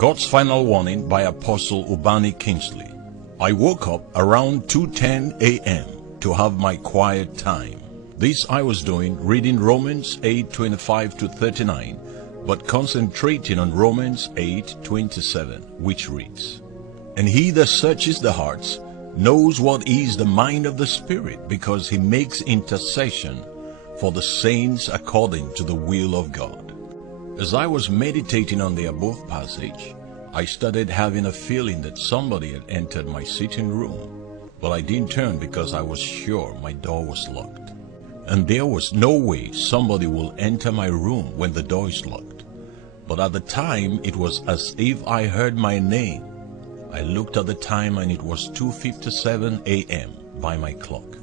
God's final warning by Apostle Ubani Kingsley. I woke up around 2:10 a.m. to have my quiet time. This I was doing reading Romans 8:25 to 39, but concentrating on Romans 8:27, which reads, And he that searches the hearts knows what is the mind of the Spirit, because he makes intercession for the saints according to the will of God. As I was meditating on the above passage, I started having a feeling that somebody had entered my sitting room, but I didn't turn because I was sure my door was locked. And there was no way somebody will enter my room when the door is locked. But at the time, it was as if I heard my name. I looked at the time and it was 2:57 a.m. by my clock.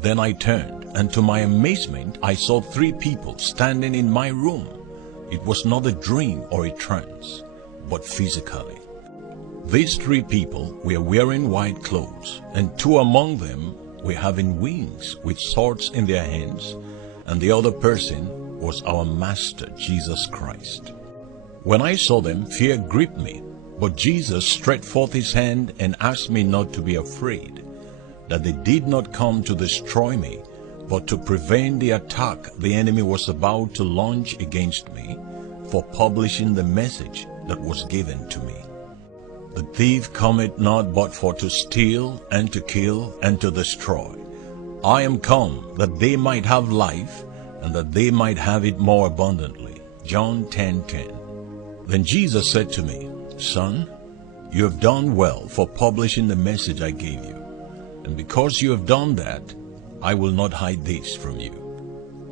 Then I turned, and to my amazement, I saw 3 people standing in my room. It was not a dream or a trance, but physically. These 3 people were wearing white clothes, and 2 among them were having wings with swords in their hands, and the other person was our Master, Jesus Christ. When I saw them, fear gripped me, but Jesus stretched forth his hand and asked me not to be afraid, that they did not come to destroy me, but to prevent the attack the enemy was about to launch against me for publishing the message that was given to me. The thief cometh not but for to steal and to kill and to destroy. I am come that they might have life, and that they might have it more abundantly. John 10:10. Then Jesus said to me, Son, you have done well for publishing the message I gave you. And because you have done that, I will not hide this from you.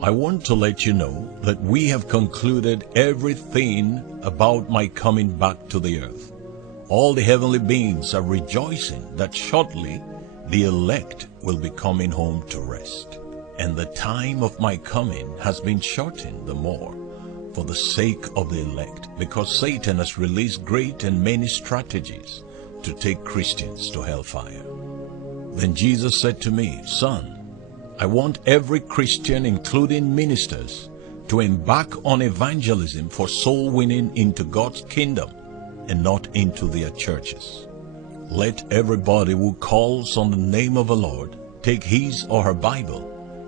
I want to let you know that we have concluded everything about my coming back to the earth. All the heavenly beings are rejoicing that shortly the elect will be coming home to rest. And the time of my coming has been shortened the more for the sake of the elect, because Satan has released great and many strategies to take Christians to hellfire. Then Jesus said to me, Son, I want every Christian, including ministers, to embark on evangelism for soul winning into God's kingdom and not into their churches. Let everybody who calls on the name of the Lord take his or her Bible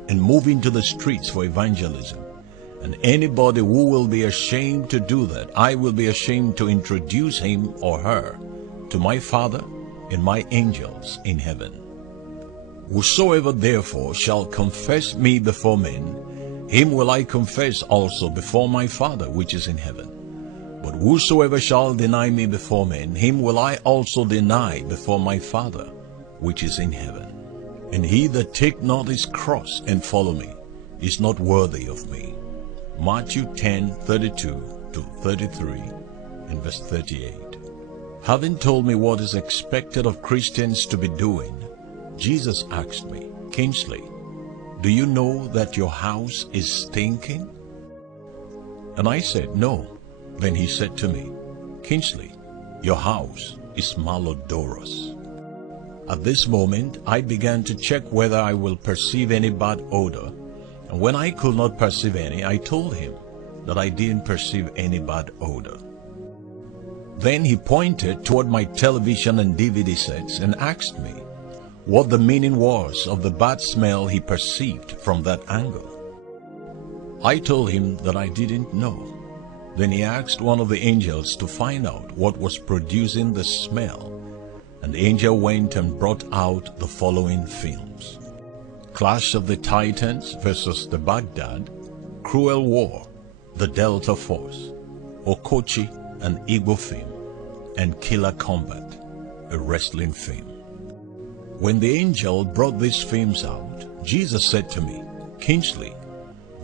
and move into the streets for evangelism. And anybody who will be ashamed to do that, I will be ashamed to introduce him or her to my Father and my angels in heaven. Whosoever therefore shall confess me before men, him will I confess also before my Father which is in heaven. But whosoever shall deny me before men, him will I also deny before my Father which is in heaven. And he that take not his cross and follow me is not worthy of me. Matthew 10:32 to 33 and verse 38. Having told me what is expected of Christians to be doing, Jesus asked me, Kingsley, do you know that your house is stinking? And I said, no. Then he said to me, Kingsley, your house is malodorous. At this moment, I began to check whether I will perceive any bad odor. And when I could not perceive any, I told him that I didn't perceive any bad odor. Then he pointed toward my television and DVD sets and asked me what the meaning was of the bad smell he perceived from that angle. I told him that I didn't know. Then he asked one of the angels to find out what was producing the smell, and the angel went and brought out the following films: Clash of the Titans versus the Baghdad, Cruel War, the Delta Force, Okochi, an Igbo film, and Killer Combat, a wrestling film. When the angel brought these films out, Jesus said to me, Kingsley,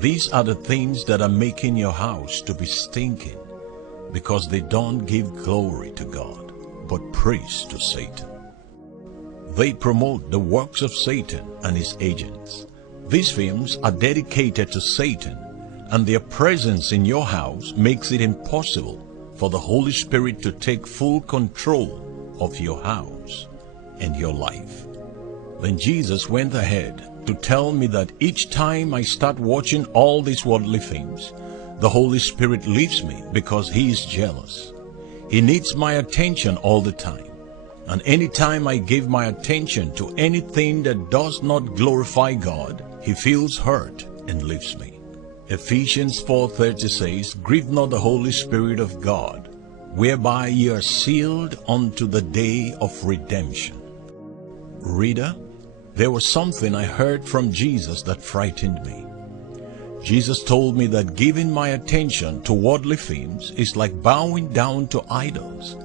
these are the things that are making your house to be stinking, because they don't give glory to God, but praise to Satan. They promote the works of Satan and his agents. These films are dedicated to Satan, and their presence in your house makes it impossible for the Holy Spirit to take full control of your house and your life. Then Jesus went ahead to tell me that each time I start watching all these worldly things, the Holy Spirit leaves me because he is jealous. He needs my attention all the time. And anytime I give my attention to anything that does not glorify God, he feels hurt and leaves me. Ephesians 4:30 says, "Grieve not the Holy Spirit of God, whereby ye are sealed unto the day of redemption." Reader, there was something I heard from Jesus that frightened me. Jesus told me that giving my attention to worldly things is like bowing down to idols.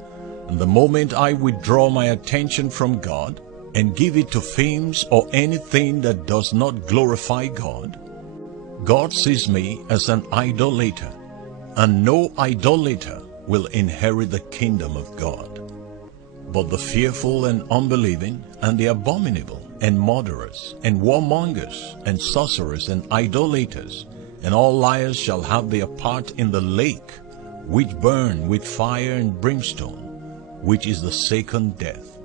And the moment I withdraw my attention from God and give it to things or anything that does not glorify God, God sees me as an idolater, and no idolater will inherit the kingdom of God. But the fearful and unbelieving, and the abominable, and murderers, and warmongers, and sorcerers, and idolaters, and all liars shall have their part in the lake, which burn with fire and brimstone, which is the second death.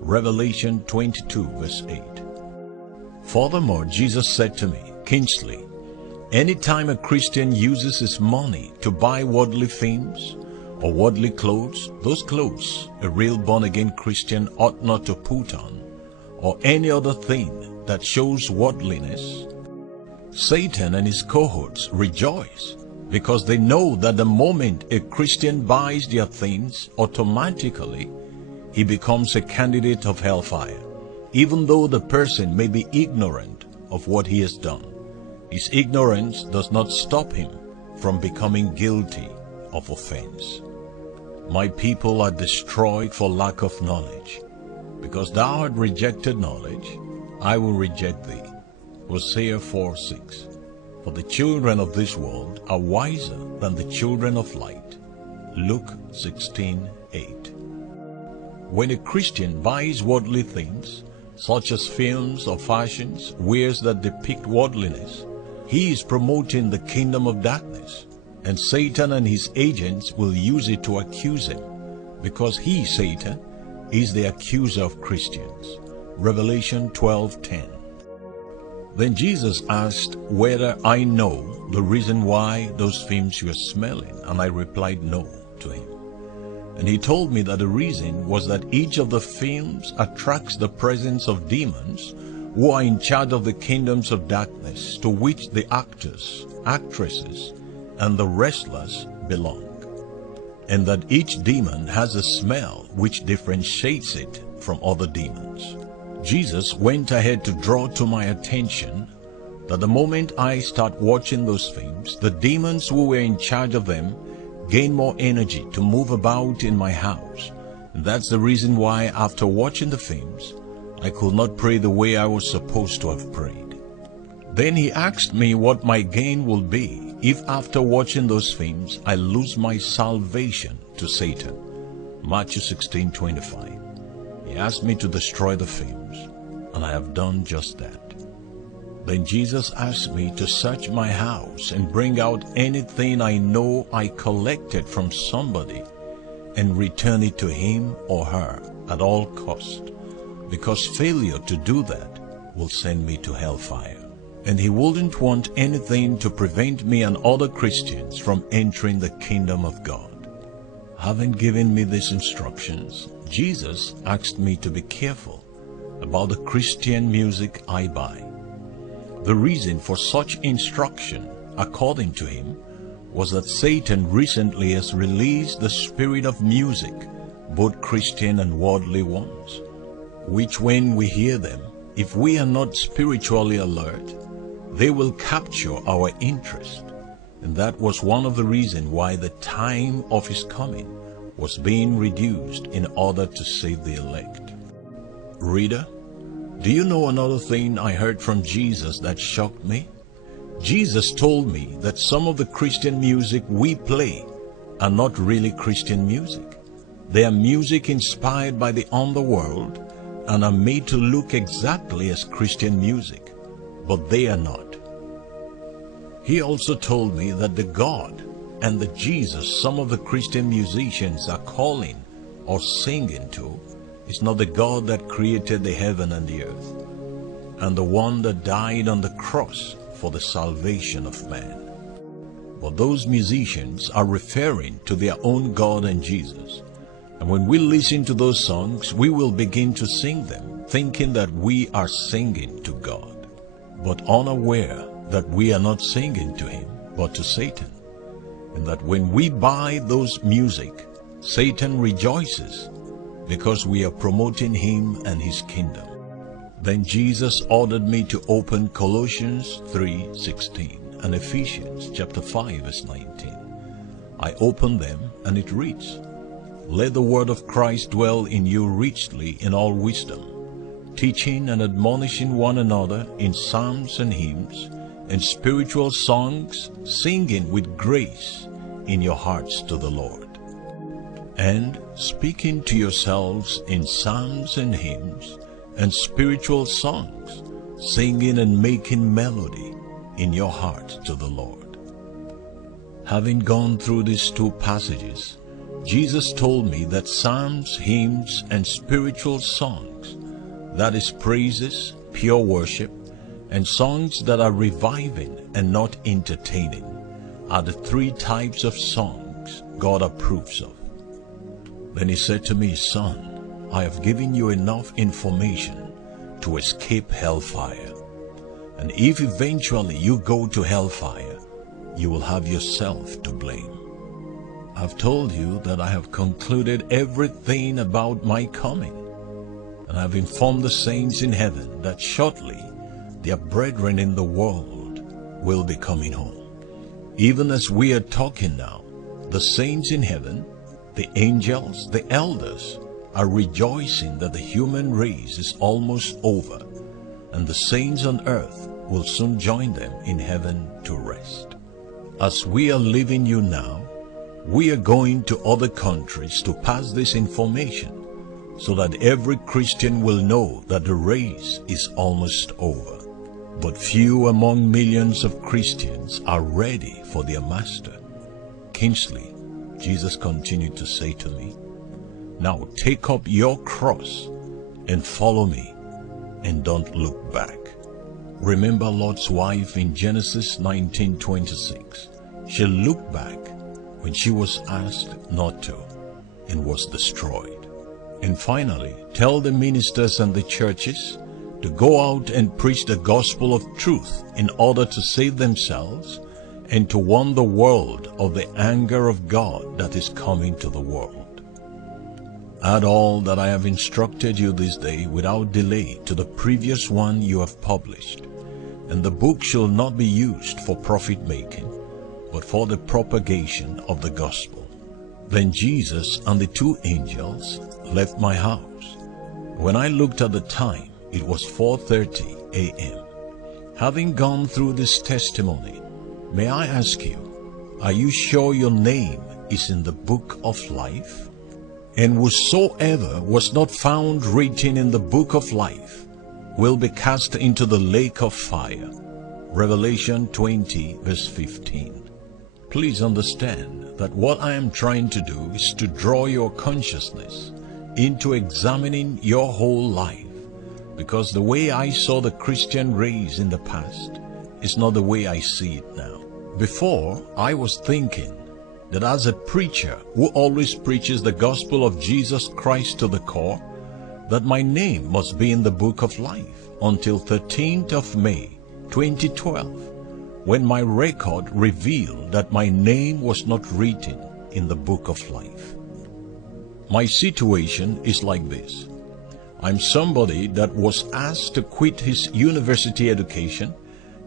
Revelation 22:8. Furthermore, Jesus said to me, "Kingsley, anytime a Christian uses his money to buy worldly things or worldly clothes, those clothes a real born-again Christian ought not to put on, or any other thing that shows worldliness, Satan and his cohorts rejoice, because they know that the moment a Christian buys their things, automatically he becomes a candidate of hellfire, even though the person may be ignorant of what he has done. His ignorance does not stop him from becoming guilty of offense. My people are destroyed for lack of knowledge. Because thou art rejected knowledge, I will reject thee." Hosea 4:6. "For the children of this world are wiser than the children of light." Luke 16:8. When a Christian buys worldly things, such as films or fashions, wares that depict worldliness, he is promoting the kingdom of darkness, and Satan and his agents will use it to accuse him, because he, Satan, is the accuser of Christians. Revelation 12:10. Then Jesus asked whether I know the reason why those films were smelling, and I replied no to him. And he told me that the reason was that each of the films attracts the presence of demons who are in charge of the kingdoms of darkness, to which the actors, actresses, and the wrestlers belong, and that each demon has a smell which differentiates it from other demons. Jesus went ahead to draw to my attention that the moment I start watching those films, the demons who were in charge of them gain more energy to move about in my house. And that's the reason why after watching the films, I could not pray the way I was supposed to have prayed. Then he asked me what my gain will be if after watching those films I lose my salvation to Satan. Matthew 16:25. He asked me to destroy the films, and I have done just that. Then Jesus asked me to search my house and bring out anything I know I collected from somebody and return it to him or her at all cost, because failure to do that will send me to hellfire. And he wouldn't want anything to prevent me and other Christians from entering the kingdom of God. Having given me these instructions, Jesus asked me to be careful about the Christian music I buy. The reason for such instruction, according to him, was that Satan recently has released the spirit of music, both Christian and worldly ones, which when we hear them, if we are not spiritually alert, they will capture our interest. And that was one of the reasons why the time of his coming was being reduced in order to save the elect. Reader, do you know another thing I heard from Jesus that shocked me? Jesus told me that some of the Christian music we play are not really Christian music. They are music inspired by the underworld and are made to look exactly as Christian music, but they are not. He also told me that the God and the Jesus some of the Christian musicians are calling or singing to is not the God that created the heaven and the earth, and the one that died on the cross for the salvation of man. but those musicians are referring to their own God and Jesus. And when we listen to those songs, we will begin to sing them, thinking that we are singing to God, but unaware that we are not singing to Him, but to Satan. And that when we buy those music, Satan rejoices because we are promoting him and his kingdom. Then Jesus ordered me to open Colossians 3:16 and Ephesians chapter 5 verse 19. I opened them and it reads, "Let the word of Christ dwell in you richly in all wisdom, teaching and admonishing one another in psalms and hymns and spiritual songs, singing with grace in your hearts to the Lord, and speaking to yourselves in psalms and hymns and spiritual songs, singing and making melody in your heart to the Lord." Having gone through these two passages, Jesus told me that psalms, hymns, and spiritual songs, that is praises, pure worship, and songs that are reviving and not entertaining, are the three types of songs God approves of. Then he said to me, "Son, I have given you enough information to escape hellfire. And if eventually you go to hellfire, you will have yourself to blame. I've told you that I have concluded everything about my coming, and I've informed the saints in heaven that shortly their brethren in the world will be coming home. Even as we are talking now, the saints in heaven, the angels, the elders, are rejoicing that the human race is almost over, and the saints on earth will soon join them in heaven to rest. As we are leaving you now, we are going to other countries to pass this information so that every Christian will know that the race is almost over. But few among millions of Christians are ready for their master. Kingsley, Jesus continued to say to me, "Now take up your cross and follow me, and don't look back." Remember Lot's wife in Genesis 19:26. She looked back when she was asked not to and was destroyed. And finally, tell the ministers and the churches to go out and preach the gospel of truth in order to save themselves and to warn the world of the anger of God that is coming to the world. Add all that I have instructed you this day without delay to the previous one you have published, and the book shall not be used for profit-making, but for the propagation of the gospel. Then Jesus and the two angels left my house. When I looked at the time, it was 4:30 a.m. Having gone through this testimony, may I ask you, are you sure your name is in the book of life? And whosoever was not found written in the book of life will be cast into the lake of fire. Revelation 20 verse 15. Please understand that what I am trying to do is to draw your consciousness into examining your whole life, because the way I saw the Christian race in the past is not the way I see it now. Before, I was thinking that as a preacher who always preaches the gospel of Jesus Christ to the core, that my name must be in the book of life until 13th of May 2012, when my record revealed that my name was not written in the book of life. My situation is like this. I'm somebody that was asked to quit his university education,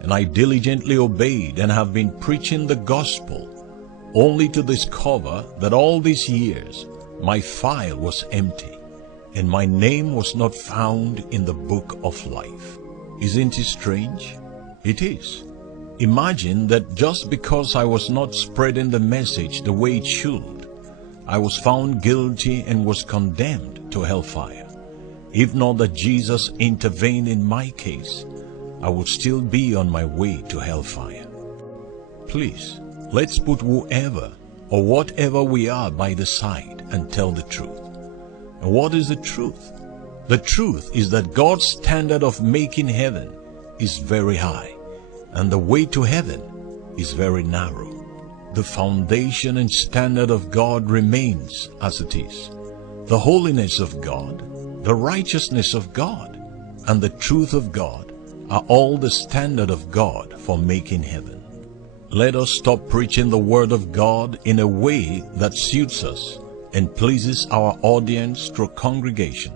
and I diligently obeyed and have been preaching the gospel, only to discover that all these years my file was empty and my name was not found in the book of life. Isn't it strange? It is. Imagine that just because I was not spreading the message the way it should, I was found guilty and was condemned to hellfire. If not that Jesus intervened in my case, I would still be on my way to hellfire. Please, let's put whoever or whatever we are by the side and tell the truth. And what is the truth? The truth is that God's standard of making heaven is very high, and the way to heaven is very narrow. the foundation and standard of God remains as it is. The holiness of God, the righteousness of God, and the truth of God are all the standard of God for making heaven. Let us stop preaching the Word of God in a way that suits us and pleases our audience through congregation,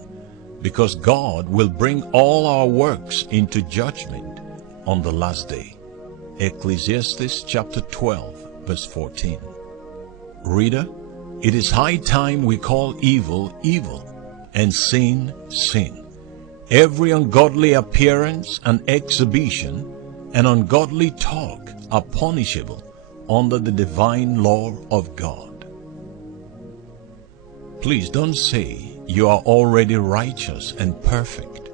because God will bring all our works into judgment on the last day. Ecclesiastes chapter 12, verse 14. Reader, it is high time we call evil, evil, and sin, sin. Every ungodly appearance and exhibition and ungodly talk are punishable under the divine law of God. Please don't say you are already righteous and perfect,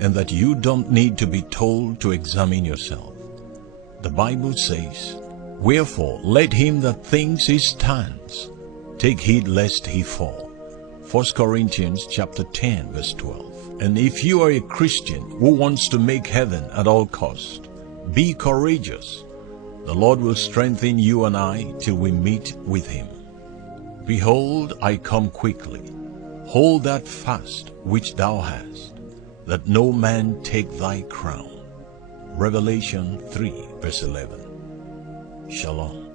and that you don't need to be told to examine yourself. The Bible says, "Wherefore let him that thinks he stands take heed lest he fall." 1 Corinthians chapter 10, verse 12. And if you are a Christian who wants to make heaven at all cost, be courageous. The Lord will strengthen you and I till we meet with him. Behold, I come quickly. Hold that fast which thou hast, that no man take thy crown. Revelation 3, verse 11. Shalom.